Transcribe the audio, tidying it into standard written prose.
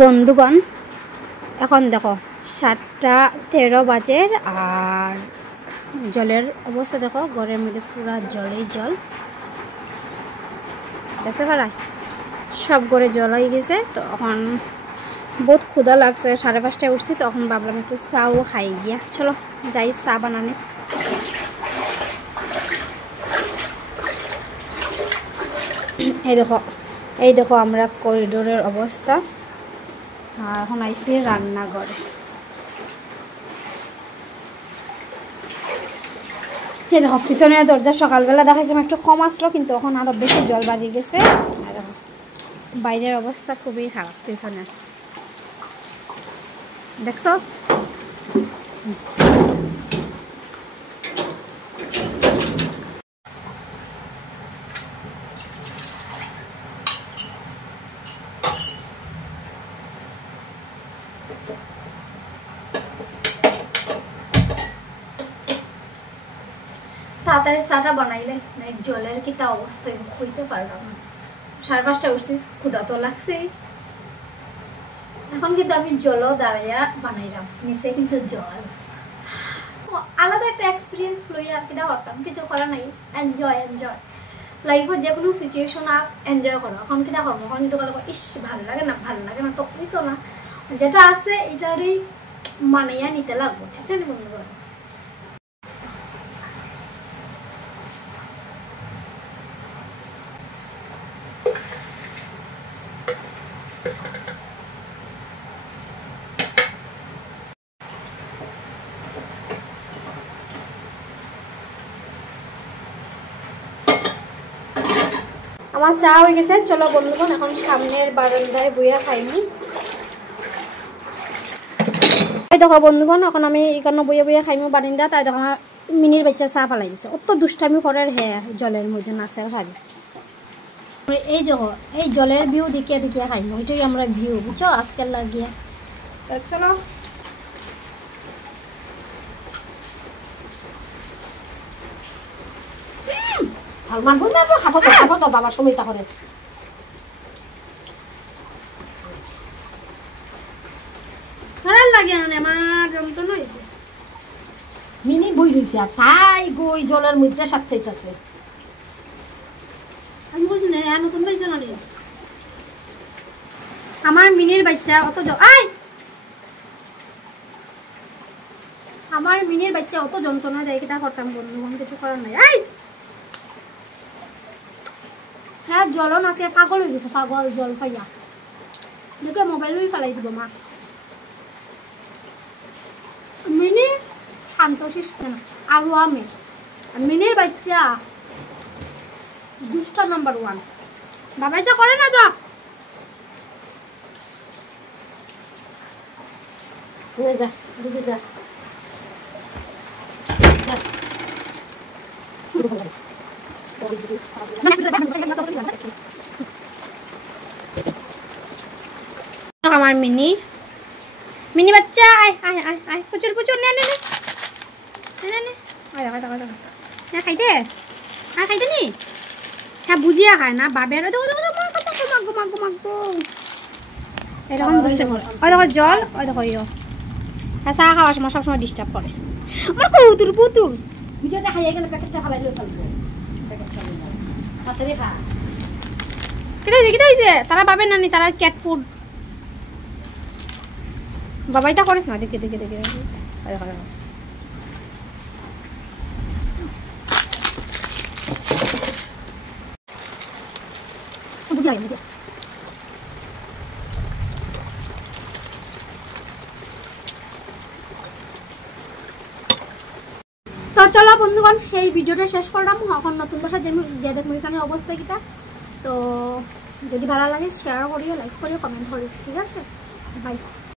বন্ধুগণ এখন দেখো 7:13 বাজে আর জলের অবস্থা দেখো, ঘরের মধ্যে পুরা জলেই জল দেখতে পারা, সব ঘরে জল হয়ে গেছে। তো এখন বহুত ক্ষুধা লাগছে, 5:30টায় উঠছি, তখন ভাবলাম একটু চাও খাই গিয়া, চলো যাই চা বানানে। এই দেখো আমরা করিডোরের অবস্থা, আর এখন আইছি রান্নাঘরে। এই দেখো পিছনের দরজা সকালবেলা দেখাইছিলাম একটু কম আসলো, কিন্তু এখন আরো বেশি জল বাড়ি গেছে। আর বাইরের অবস্থা খুবই খারাপ, পিছনে দেখছো। তাড়াতাড়ি চাটা বানাইলে জলের কিতা অবস্থা হইতে পারলাম না। 5:30টায় উঠছি, ক্ষুধা তো লাগছে। এখন কিন্তু আমি জলও দাঁড়াইয়া বানাইলাম, নিচে কিন্তু জল। আলাদা একটা এক্সপিরিয়েন্স লইয়া কিনা করতাম, কিছু করা নাই। এনজয় লাইফত যে কোনো সিচুয়েশন এনজয় করো। এখন কিনা করবো, এখন কিন্তু ইস ভালো লাগে না তো তো না, যেটা আছে এটারই মানাইয়া নিতে লাগবো, ঠিক আছে বন্ধু করে। আমার চা হয়ে গেছে, চলো বন্ধুগণ এখন সামনের বারান্দায় বইয়া খাইনি। এই দেখো বন্ধুগণ, এখন আমি এখানে বইয়া খাইমু বারান্দা। তাই দেখো মিনির বাচ্চা চা ফেলাই দিছে, অত দুষ্টামি করে হ্যাঁ জলের মধ্যে নাচে ভাবি। এই দেখো এই জলের ভিউ দেখিয়া খাইমু, ওইটাই আমরা ভিউ বুঝছো আজকাল লাগিয়া। চলো খাবো তো বাবার সময় তাহলে। খারাপ লাগে আমার যন্ত্রণা হয়েছে। মিনি বই রয়েছে আর তাই গই জলের মধ্যে সাত চাইতেছে। আমি বলছি না নতুন বাচ্চা না, আমার মিনির বাচ্চা অত আমার মিনির বাচ্চা অত যন্ত্রণা দেয়, কিটা করতাম বন্ধুগণ, কিছু করার নাই। হ্যাঁ জলও নাচে, পাগল হয়ে গেছে, পাগল জল পাইয়া দেখে মোবাইলই ফেলাই দিব মা। মিনি শান্ত শিষ্ট না, আরো আমি মিনির বাচ্চা দুষ্ট নাম্বার 1। বাবা যা করে না, যা দিদি যা আমার মিনি বাচ্চা আয় প্রচুর নে খাইতে খাইতে নি। হ্যাঁ বুঝিয়া খায় না বাবের এরকম দুষ্ট। ওই দেখো জল, ওই দেখো হ্যাঁ চা খাওয়ার সময় সবসময় ডিস্টার্ব করে। আমার কৌতুর পুতুর ভিডিওটা খাইয়ে গেলে প্যাকেটটা খাওয়াইলেও চলবে। তাড়াতাড়ি খা। কেটে হয়েছে তারা পাবে না নি, তারা ক্যাট ফুড বাবাইটা করিস না। দেখে তো চলো বন্ধুগণ এই ভিডিওটা শেষ করলাম। এখন নতুন বাসা যে দেখবো এখানের অবস্থা কিটা। তো যদি ভালো লাগে শেয়ার করিও, লাইক করিও, কমেন্ট করিও, ঠিক আছে? বাই।